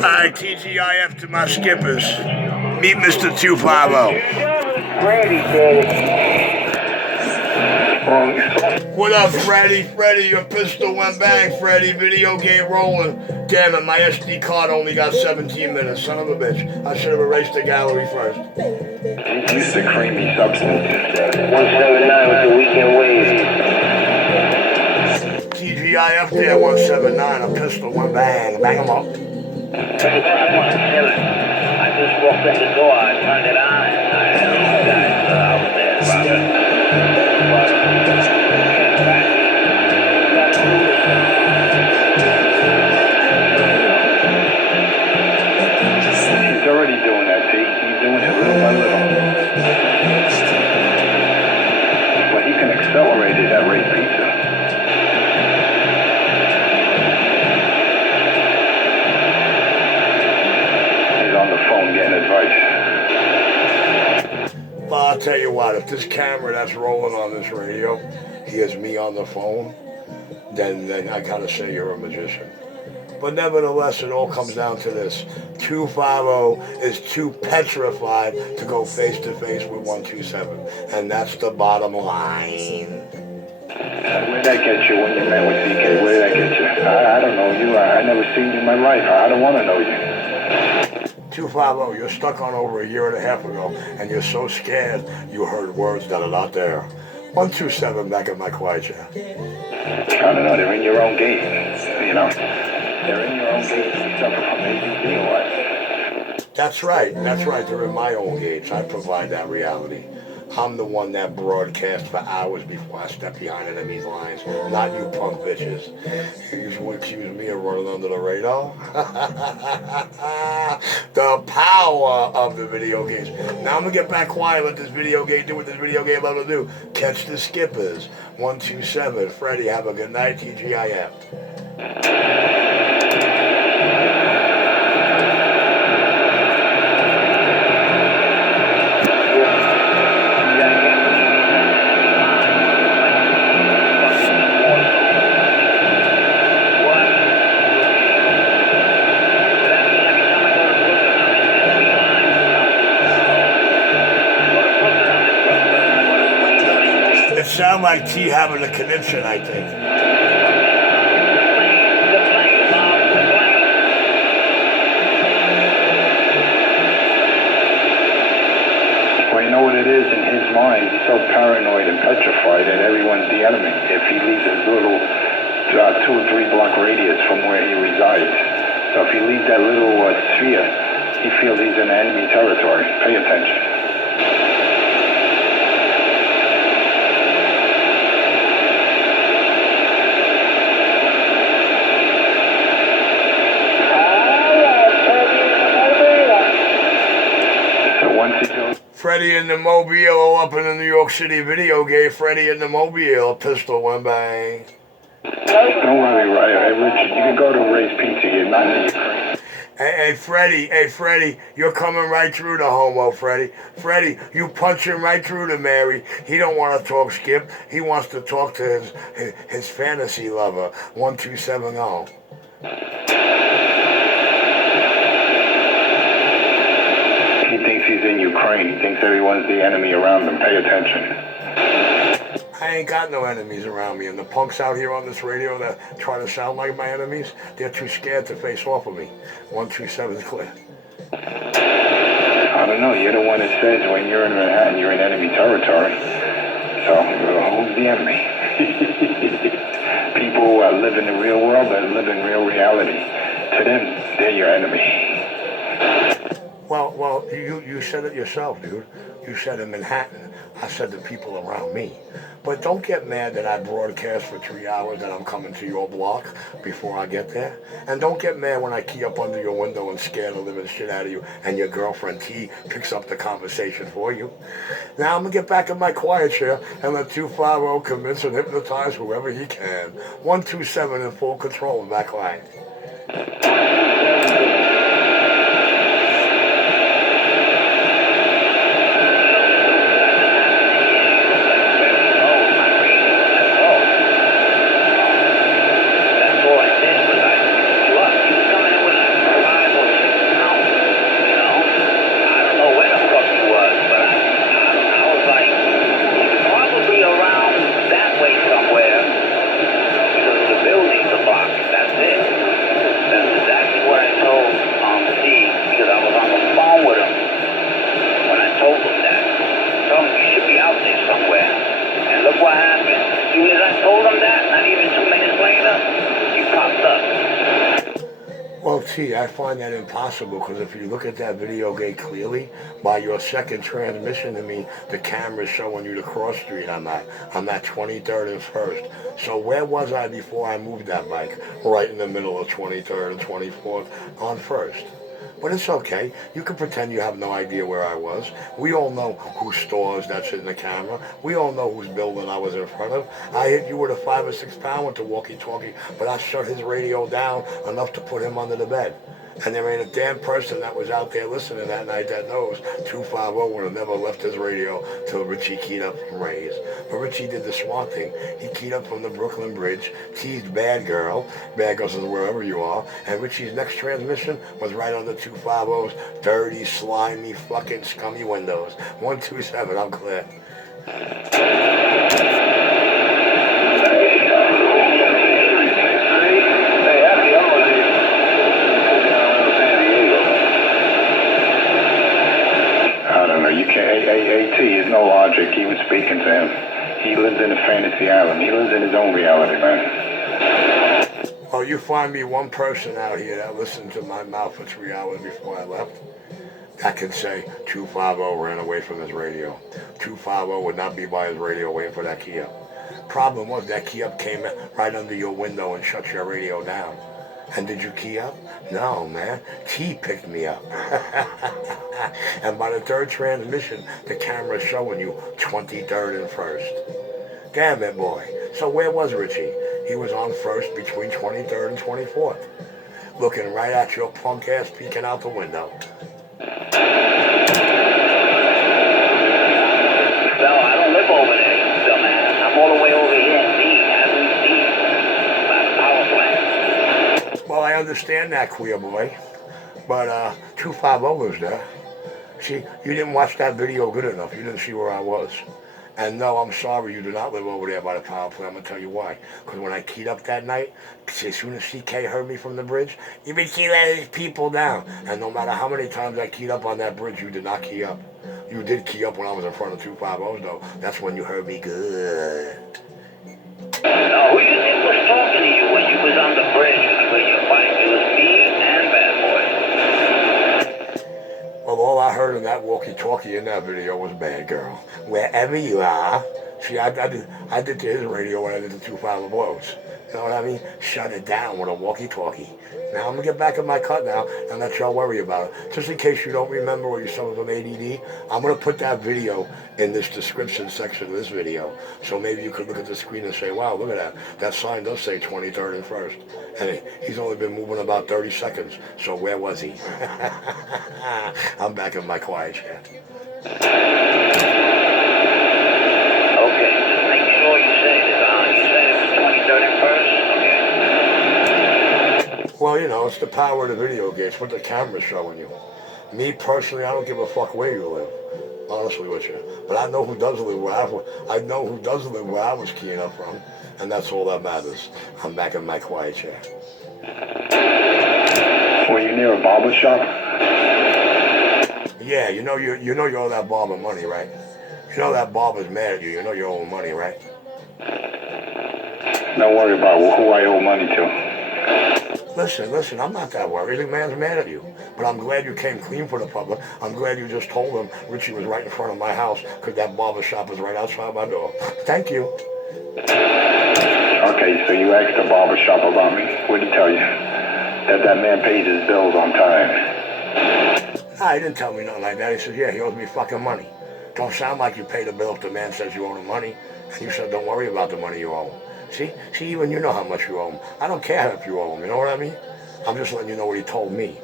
Alright, TGIF to my skippers. Meet Mr. 250. What up, Freddy? Freddy, your pistol went bang, Freddy. Video game rolling. Damn it, my SD card only got 17 minutes. Son of a bitch. I should have erased the gallery first. It's a creamy substance. 179 with the weekend wave. TGIF there, 179. A pistol went bang. Bang them up. I just walked in the door, I turned it on, and I was there He's already doing that, T. He's doing it little by little. But he can accelerate it at rate pizza. On the phone getting advice. Well, I'll tell you what, if this camera that's rolling on this radio hears me on the phone, then I gotta say you're a magician. But nevertheless, it all comes down to this. 250 is too petrified to go face to face with 127. And that's the bottom line. Where'd that get you when you met with DK? Where'd that get you? I don't know you. I never seen you in my life. I don't want to know you. 250, you're stuck on over a year and a half ago, and you're so scared you heard words that are not there. 127 back at my quiet chair. I don't know, they're in your own gate, you know. They're in your own gate. You suffer from ADD or what? That's right, they're in my own gates. I provide that reality. I'm the one that broadcasts for hours before I step behind enemy's lines, not you punk bitches. You will accuse me of running under the radar? The power of the video games. Now I'm going to get back quiet, let this video game do what this video game let to do. Catch the skippers. 127. Freddy, have a good night. TGIF. It sounds like T having a conniption, I think. Well, you know what it is in his mind? He's so paranoid and petrified that everyone's the enemy. If he leaves his little 2 or 3 block radius from where he resides. So if he leaves that little sphere, he feels he's in enemy territory. Pay attention. Freddy in the Mobile up in the New York City video game. Freddy in the Mobile, pistol went bang. Don't worry, Richard. You can go to Ray's Pizza. You're not in Ukraine. Hey, Freddy, you're coming right through the homo, Freddy. Freddy, you punch him right through to Mary. He don't want to talk Skip. He wants to talk to his fantasy lover, 1270. He thinks he's in Ukraine. He thinks everyone's the enemy around him. Pay attention. I ain't got no enemies around me, and the punks out here on this radio that try to sound like my enemies, they're too scared to face off of me. 127 is clear. I don't know. You're the one that says when you're in Manhattan, you're in enemy territory. So who's the enemy? People who live in the real world and live in real reality. To them, they're your enemy. Well, you said it yourself, dude. You said in Manhattan. I said the people around me. But don't get mad that I broadcast for 3 hours that I'm coming to your block before I get there. And don't get mad when I key up under your window and scare the living shit out of you and your girlfriend T picks up the conversation for you. Now I'm going to get back in my quiet chair and let 250 convince and hypnotize whoever he can. 127 in full control, back line. See, I find that impossible because if you look at that video game clearly, by your second transmission to me, the camera's showing you the cross street I'm at. I'm at 23rd and 1st. So where was I before I moved that bike? Right in the middle of 23rd and 24th on 1st. But it's okay. You can pretend you have no idea where I was. We all know whose stores that's in the camera. We all know whose building I was in front of. I hit you with a 5 or 6 pound with the walkie-talkie, but I shut his radio down enough to put him under the bed. And there ain't a damn person that was out there listening that night that knows 250 would have never left his radio till Richie keyed up from Ray's. But Richie did the smart thing. He keyed up from the Brooklyn Bridge, teased Bad Girl says wherever you are, and Richie's next transmission was right on the 250's dirty, slimy, fucking scummy windows. 127, I'm clear. You can't. AAT is no logic. Even speaking to him, he lives in a fantasy island. He lives in his own reality, man. Well, you find me one person out here that listened to my mouth for 3 hours before I left that can say 250 ran away from his radio. 250 would not be by his radio waiting for that key up. Problem was that key up came right under your window and shut your radio down. And did you key up? No, man. T picked me up. And by the 3rd transmission, the camera's showing you 23rd and 1st. Damn it, boy. So where was Richie? He was on 1st between 23rd and 24th. Looking right at your punk ass peeking out the window. No, I don't live over there, you dumbass. I'm all the way over here in D. By the power plant. Well, I understand that, queer boy. But 250 lives there. See, you didn't watch that video good enough. You didn't see where I was. And no, I'm sorry, you do not live over there by the power plant. I'm going to tell you why. Because when I keyed up that night, as soon as CK heard me from the bridge, you've been keying these people down. And no matter how many times I keyed up on that bridge, you did not key up. You did key up when I was in front of 250s, though. That's when you heard me good. Now, who you think was talking to you when you was on the bridge with your bike? It was me and Bad Boy. Well, all I heard in that walkie-talkie in that video was Bad Girl. Wherever you are. See, I did to his radio what I did to 250 blows. You know what I mean? Shut it down with a walkie-talkie. Now I'm going to get back in my cut now and let y'all worry about it. Just in case you don't remember or you suffer from ADD, I'm going to put that video in this description section of this video. So maybe you could look at the screen and say, wow, look at that. That sign does say 23rd and 1st. And he's only been moving about 30 seconds. So where was he? I'm back in my quiet chair. Okay, just make sure you say it. You said it was 23rd and 1st? Okay. Well, you know, it's the power of the video game. It's what the camera's showing you. Me, personally, I don't give a fuck where you live. Honestly with you. But I know who does live where I was keying up from. And that's all that matters. I'm back in my quiet chair. Were you near a barber shop? Yeah, you know you owe that barber money, right? You know that barber's mad at you. You know you owe him money, right? Don't worry about who I owe money to. Listen, I'm not that worried. The man's mad at you. But I'm glad you came clean for the public. I'm glad you just told him Richie was right in front of my house because that barber shop was right outside my door. Thank you. Okay, so you asked the barber shop about me. What did he tell you? That man pays his bills on time. Nah, he didn't tell me nothing like that. He said, yeah, he owes me fucking money. Don't sound like you pay the bill if the man says you owe him money. And you said, don't worry about the money you owe him. See, even you know how much you owe him. I don't care if you owe him, you know what I mean? I'm just letting you know what he told me.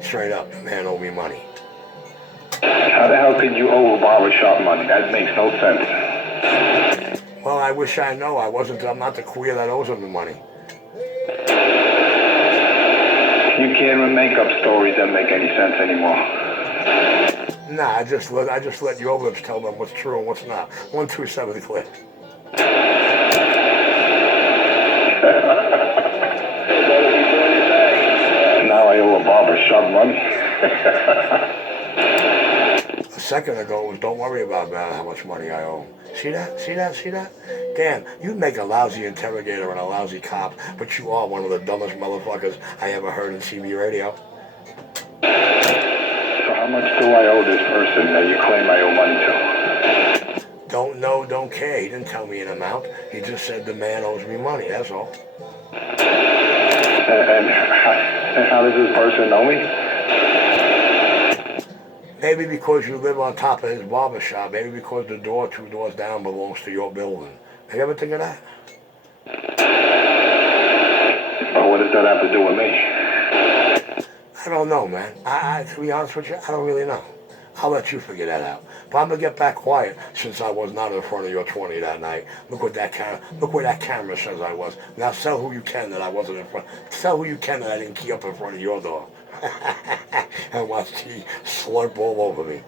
Straight up, the man owed me money. How the hell could you owe a barbershop money? That makes no sense. Well, I wish I know. I'm not the queer that owes him the money. You can't even make up stories that make any sense anymore. Nah, I just let your lips tell them what's true and what's not. 127 click. Now I owe a barber shop money. second ago it was don't worry about how much money I owe. See that? See that? See that? Dan, you make a lousy interrogator and a lousy cop, but you are one of the dumbest motherfuckers I ever heard in CB radio. So how much do I owe this person that you claim I owe money to? Don't know, don't care. He didn't tell me an amount. He just said the man owes me money, that's all. And how does this person know me? Maybe because you live on top of his barber shop. Maybe because the door 2 doors down belongs to your building. Have you ever think of that? Well, what does that have to do with me? I don't know, man. To be honest with you, I don't really know. I'll let you figure that out. But I'm gonna get back quiet since I was not in front of your 20 that night. Look where that camera says I was. Now tell who you can that I wasn't in front. Tell who you can that I didn't key up in front of your door. And watch tea slurp all over me.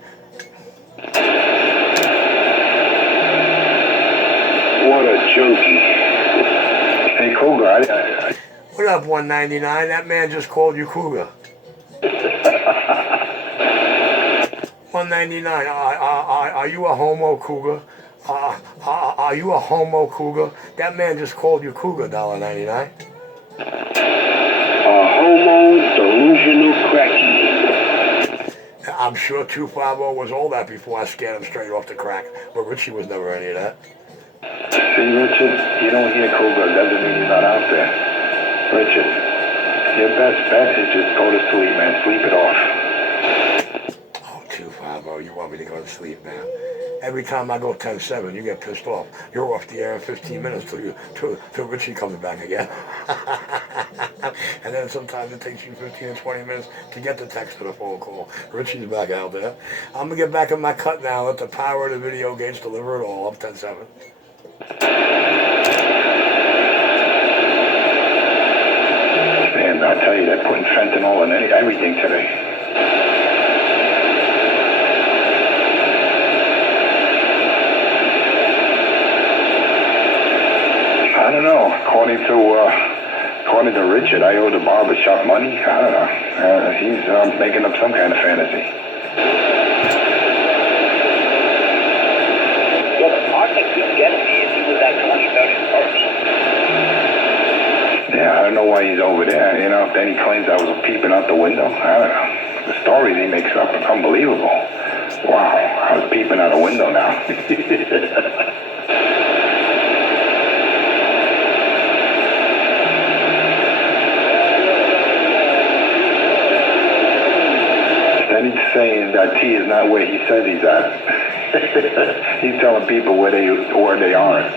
What a junkie. Hey, Cougar, What up, 199? That man just called you Cougar. 199. Are you a homo, Cougar? Are you a homo, Cougar? That man just called you Cougar, $1.99. A homo delusional cracky. I'm sure 250 was all that before I scared him straight off the crack. But Richie was never any of that. See, Richard, you don't hear Cougar, doesn't mean he's not out there. Richard, your best bet is just go to sleep, man. Sleep it off. Oh, 250, you want me to go to sleep now? Every time I go 10-7, you get pissed off. You're off the air in 15 minutes till Richie comes back again. And then sometimes it takes you 15 or 20 minutes to get the text or the phone call. Richie's back out there. I'm going to get back in my cut now. Let the power of the video gates deliver it all. Up 10-7. Man, I tell you, they're putting fentanyl in everything today. I don't know. According to Richard, I owe the barbershop money. I don't know. He's making up some kind of fantasy. Yeah, the part that keeps getting me is he was at 21st. Yeah, I don't know why he's over there. You know, then he claims I was peeping out the window. I don't know. The stories he makes up are unbelievable. Wow, I was peeping out a window now. Then he's saying that T is not where he says he's at. He's telling people where they aren't.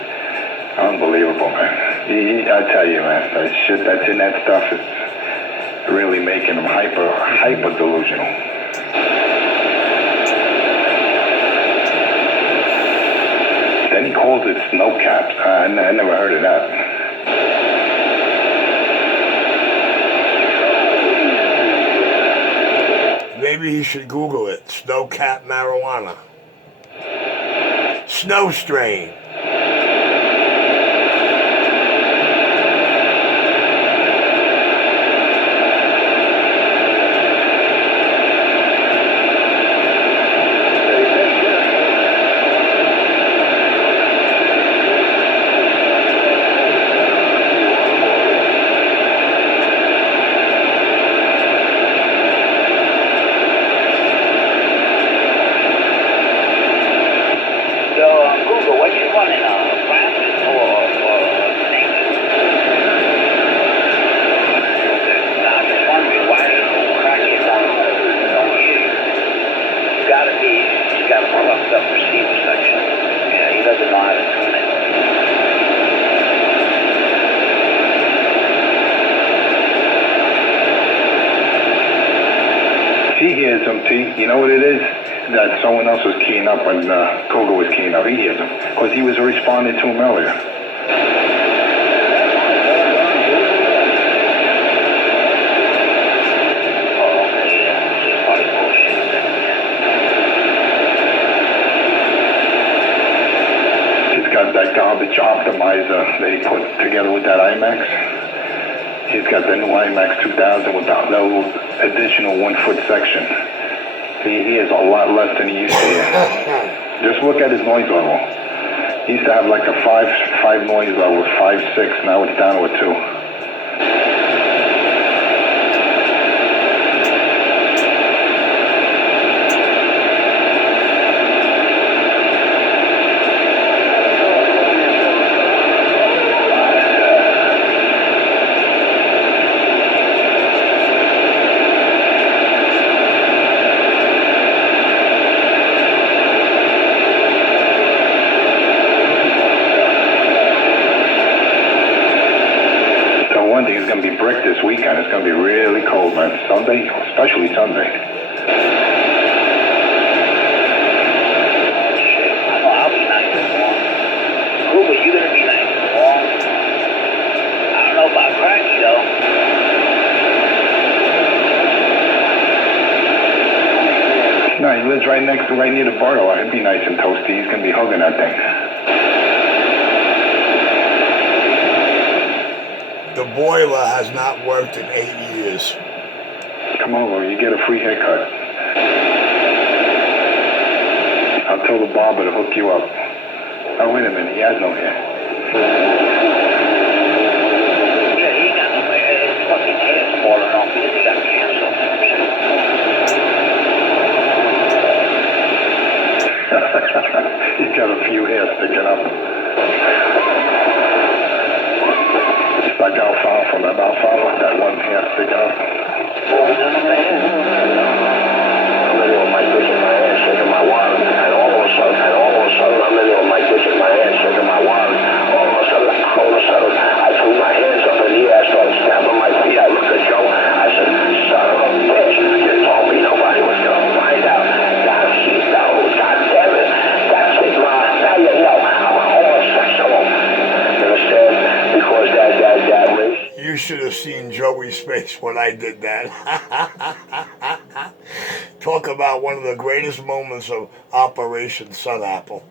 Unbelievable, man. I tell you, man, that shit that's in that stuff is really making him hyper delusional. Then he calls it snow caps. I never heard of that. Maybe he should Google it. Snow cap marijuana. Snow strain. He hears them, T. You know what it is? That someone else was keying up when Cougar was keying up. He hears them. Because he was responding to him earlier. He's got that garbage optimizer that he put together with that IMAX. He's got the new IMAX 2000 with that little additional 1 foot section. He hears a lot less than he used to hear. Just look at his noise level. He used to have like a 5 noise level, 5, 6. Now it's down to a 2. One thing is going to be brick this weekend. It's going to be really cold, man. Sunday, especially Sunday. Shit, I know I'll be nice and warm. Cooper, you gonna be nice and warm? I don't know about Cracky, though. No, he lives right near the border. It'd be nice and toasty. He's going to be hugging that thing. The boiler has not worked in 8 years. Come over, you get a free haircut. I'll tell the barber to hook you up. Oh, wait a minute, he has no hair. Yeah, he ain't got no hair. His fucking hair's falling off because he got cancer or some shit. He's got a few hairs sticking up. Like alfalfa, that one hair sticking up. Boys on the man. I'm in there with my dick in my hand, shaking my wand, and all of a sudden, I'm in there with my dick in my hand, shaking my wand. All of a sudden, I threw my hands up in the air, started stamping my feet. I looked at Joe. I said, "Son of a bitch! You told me nobody was gonna find out. Now she knows. God damn it! That's it, Ma. Now you know I'm a homosexual." You understand? Because that race. You should have seen Joey's face when I did that. Talk about one of the greatest moments of Operation Sun Apple.